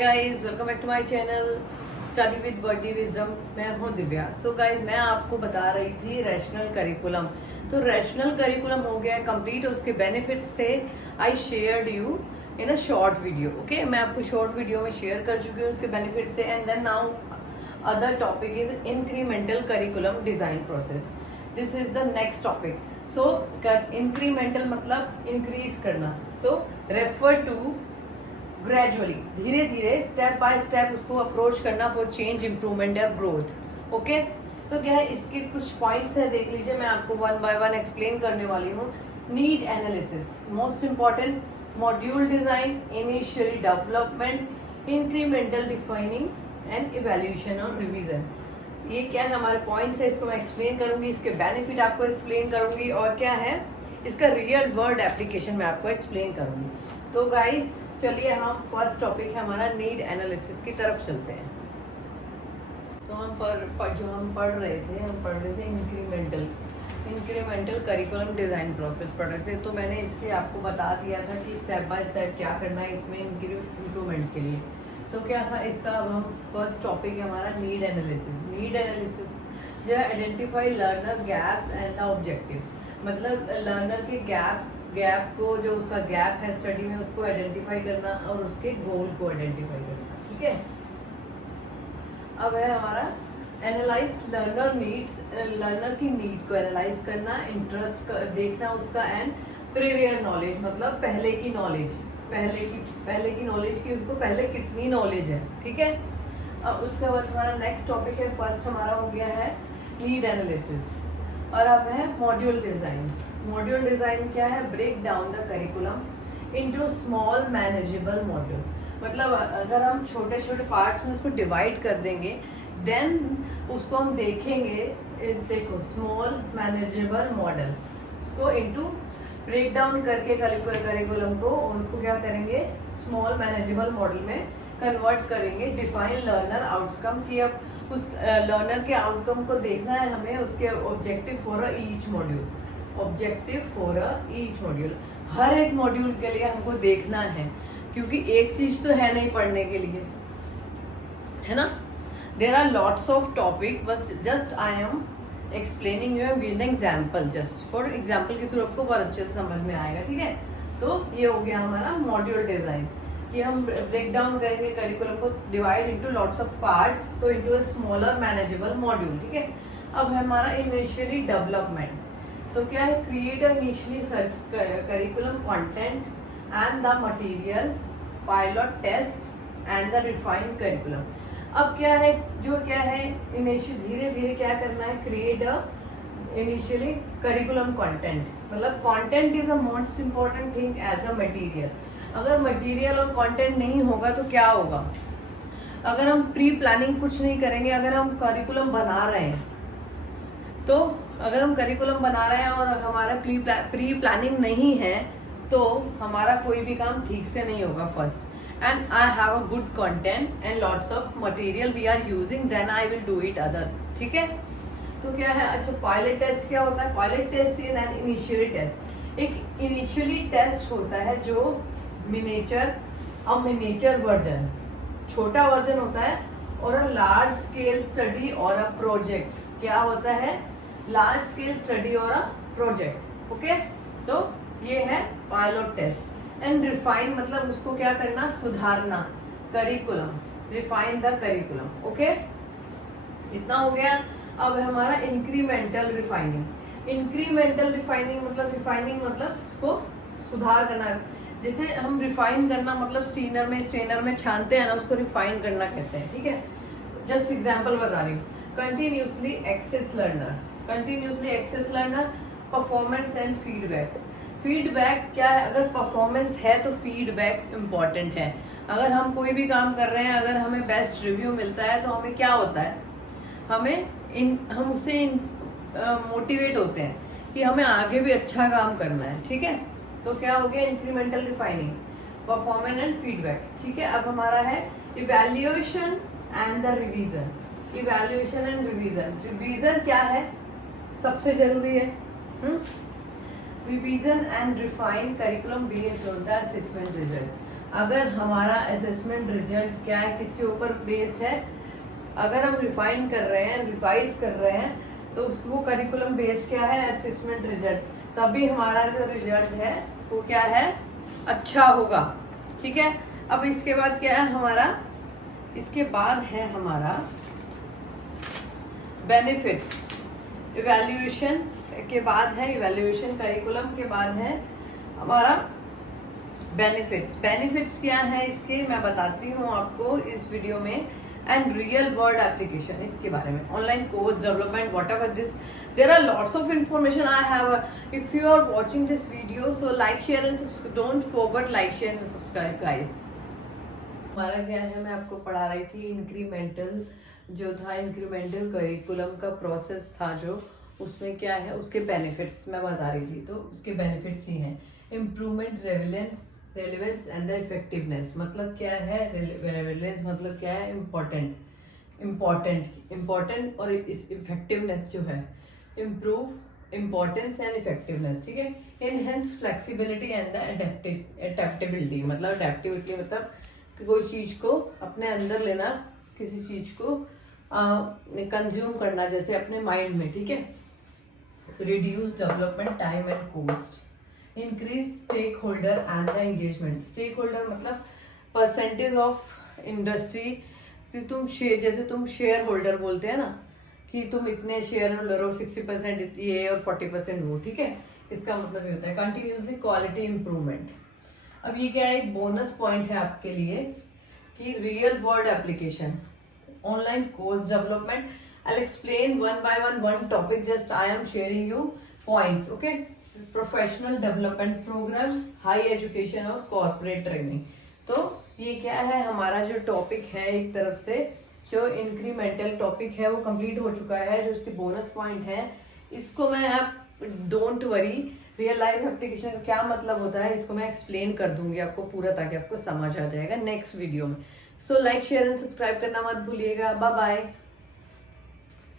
Guys welcome back to my channel study with body wisdom. मैं हूं Divya. So guys मैं आपको बता रही थी रैशनल करिकुलम। तो रैशनल करिकुलम हो गया कंप्लीट। उसके बेनिफिट्स थे I shared you in a short video. Okay, मैं आपको शॉर्ट वीडियो में शेयर कर चुकी हूँ उसके बेनिफिट्स से। And then now other topic is incremental curriculum design process. This is the next topic. So incremental मतलब इंक्रीज करना। सो रेफर टू ग्रेजुअली, धीरे धीरे स्टेप बाय स्टेप उसको अप्रोच करना फॉर चेंज, इम्प्रूवमेंट या ग्रोथ। ओके, तो क्या है इसके कुछ पॉइंट्स है, देख लीजिए। मैं आपको वन बाय वन एक्सप्लेन करने वाली हूँ। Need analysis, most important, module design, initially development, incremental defining and evaluation और रिवीजन। ये क्या है हमारे पॉइंट्स है, इसको मैं एक्सप्लेन करूंगी। इसके बेनिफिट आपको एक्सप्लेन करूंगी और क्या है इसका रियल वर्ल्ड एप्लीकेशन मैं आपको एक्सप्लेन करूंगी। तो गाइज चलिए हम फर्स्ट टॉपिक है हमारा नीड एनालिसिस की तरफ चलते हैं। तो हम पढ़ रहे थे इंक्रीमेंटल करिकुलम डिजाइन प्रोसेस पढ़ रहे थे। तो मैंने इसके आपको बता दिया था कि स्टेप बाय स्टेप क्या करना है इसमें इम्प्रूवमेंट के लिए। तो क्या था इसका, अब हम फर्स्ट टॉपिक है हमारा नीड एनालिसिस। नीड एनालिसिस जो है identify learner gaps and the objectives, मतलब लर्नर के गैप को, जो उसका गैप है स्टडी में, उसको आइडेंटिफाई करना और उसके गोल को आइडेंटिफाई करना। ठीक है, अब है हमारा एनालाइज लर्नर नीड्स, लर्नर की नीड को एनालाइज करना, इंटरेस्ट देखना उसका, एंड प्रीवियर नॉलेज मतलब पहले की नॉलेज, पहले की नॉलेज की उसको पहले कितनी नॉलेज है। ठीक है, अब उसके बाद हमारा नेक्स्ट टॉपिक है, फर्स्ट हमारा हो गया है नीड एनालिसिस और अब है मॉड्यूल डिजाइन। मॉड्यूल डिजाइन क्या है, break down the curriculum into small manageable module. मतलब अगर हम छोटे छोटे पार्ट्स में उसको डिवाइड कर देंगे, देन उसको हम देखेंगे, देखो स्मॉल मैनेजेबल मॉडल, उसको इनटू ब्रेक डाउन करके करिकुलम को, और उसको क्या करेंगे स्मॉल मैनेजेबल मॉडल में कन्वर्ट करेंगे। डिफाइन लर्नर आउटकम की, अब उस लर्नर के आउटकम को देखना है हमें, उसके objective for each module, objective for each module, हर एक मॉड्यूल के लिए हमको देखना है, क्योंकि एक चीज तो है नहीं पढ़ने के लिए, है ना। There are lots of topic, बस just I am explaining you with example, just for example के थ्रू आपको बहुत अच्छे से समझ में आएगा। ठीक है, तो ये हो गया हमारा मॉड्यूल डिजाइन कि हम ब्रेक डाउन करेंगे करिकुलम को, divide into lots of parts, तो into a smaller manageable module. ठीक है, अब है हमारा इनिशियली डेवलपमेंट। तो क्या है, create initially curriculum content and the material, pilot test and the refined curriculum. अब क्या है, जो क्या है इनिशियल, धीरे धीरे क्या करना है, create a initially curriculum content, मतलब content is the most important thing as a material. अगर मटेरियल और कंटेंट नहीं होगा तो क्या होगा, अगर हम प्री प्लानिंग कुछ नहीं करेंगे, अगर हम करिकुलम बना रहे हैं, तो अगर हम करिकुलम बना रहे हैं और हमारा प्री प्लानिंग नहीं है, तो हमारा कोई भी काम ठीक से नहीं होगा first. And I have a good content and lots of material we are using, then I will do it other. ठीक है, तो क्या है, अच्छा पायलट टेस्ट क्या होता है, pilot test is an initially test. एक इनिशियली टेस्ट होता है जो मिनिएचर वर्जन, छोटा वर्जन होता है, और अ लार्ज स्केल स्टडी और अ प्रोजेक्ट क्या होता है, लार्ज स्केल स्टडी और अ प्रोजेक्ट। ओके, तो ये है पायलट टेस्ट। एंड रिफाइन मतलब उसको क्या करना, सुधारना, curriculum, refine the curriculum. Okay, इतना हो गया। अब हमारा इंक्रीमेंटल रिफाइनिंग। इंक्रीमेंटल रिफाइनिंग मतलब उसको सुधार करना, जैसे हम रिफाइन करना मतलब स्टेनर में छानते हैं ना, उसको रिफाइन करना कहते हैं। ठीक है, जस्ट एग्जांपल बता रही हूँ। Continuously access learner, performance and feedback. Feedback क्या है, अगर परफॉर्मेंस है तो फीडबैक इम्पॉर्टेंट है। अगर हम कोई भी काम कर रहे हैं, अगर हमें बेस्ट रिव्यू मिलता है तो हमें क्या होता है, हम उससे मोटिवेट होते हैं कि हमें आगे भी अच्छा काम करना है। ठीक है, तो क्या हो गया incremental refining, performance and feedback. ठीक है, अब हमारा है evaluation and the revision. Evaluation and revision क्या है, सबसे जरूरी है। Revision and refine curriculum based on the assessment result. अगर हमारा असेसमेंट रिजल्ट क्या है, किसके ऊपर बेस्ड है, अगर हम रिफाइन कर रहे हैं, रिवाइज कर रहे हैं, तो उसको करिकुलम बेस्ड क्या है, असेसमेंट रिजल्ट, तभी हमारा जो रिजल्ट है वो क्या है, अच्छा होगा। ठीक है। अब इसके बाद क्या है हमारा, इसके बाद है हमारा बेनिफिट्स। इवैल्यूएशन के बाद है, इवैल्यूएशन करिकुलम के बाद है हमारा बेनिफिट्स। बेनिफिट्स क्या है इसके, मैं बताती हूँ आपको इस वीडियो में। एंड रियल वर्ल्ड एप्लीकेशन, इसके बारे में online course development, whatever this, there are lots of information I have. If you are watching this video, so like share and don't forget like share and subscribe guys. हमारा क्या है, मैं आपको पढ़ा रही थी इंक्रीमेंटल, जो था इंक्रीमेंटल करिकुलम का प्रोसेस था जो, उसमें क्या है उसके बेनिफिट्स मैं बता रही थी। तो उसके बेनिफिट्स ही हैं improvement, relevance and the effectiveness. मतलब क्या है रेलेवेंस, मतलब क्या है इम्पोर्टेंट और इस इफेक्टिवनेस जो है, इम्प्रूव इम्पोर्टेंस एंड इफेक्टिवनेस। ठीक है। Enhance flexibility and the adaptability, मतलब अडेप्टिविटी मतलब कोई चीज को अपने अंदर लेना, किसी चीज को कंज्यूम करना, जैसे अपने माइंड में। ठीक है। Reduce development time and cost, increase stakeholder and the engagement. Stakeholder मतलब परसेंटेज ऑफ इंडस्ट्री, कि तुम शेयर, जैसे तुम शेयर होल्डर बोलते हैं ना, कि तुम इतने शेयर होल्डर हो, 60% ये और 40% वो। ठीक है। इसका मतलब ये होता है कंटिन्यूसली क्वालिटी इंप्रूवमेंट। अब ये क्या है, एक बोनस पॉइंट है आपके लिए कि real world application, online course development. I'll explain one by one topic, just I am sharing you points, okay? Professional development program, high education और कॉर्पोरेट ट्रेनिंग। तो ये क्या है हमारा जो टॉपिक है, एक तरफ से जो इंक्रीमेंटल टॉपिक है वो कंप्लीट हो चुका है। जो इसके बोनस पॉइंट है, इसको मैं, आप don't worry, real life application का क्या मतलब होता है इसको मैं एक्सप्लेन कर दूंगी आपको पूरा, ताकि आपको समझ आ जाएगा नेक्स्ट वीडियो में। So like share and subscribe करना मत भूलिएगा। Bye bye.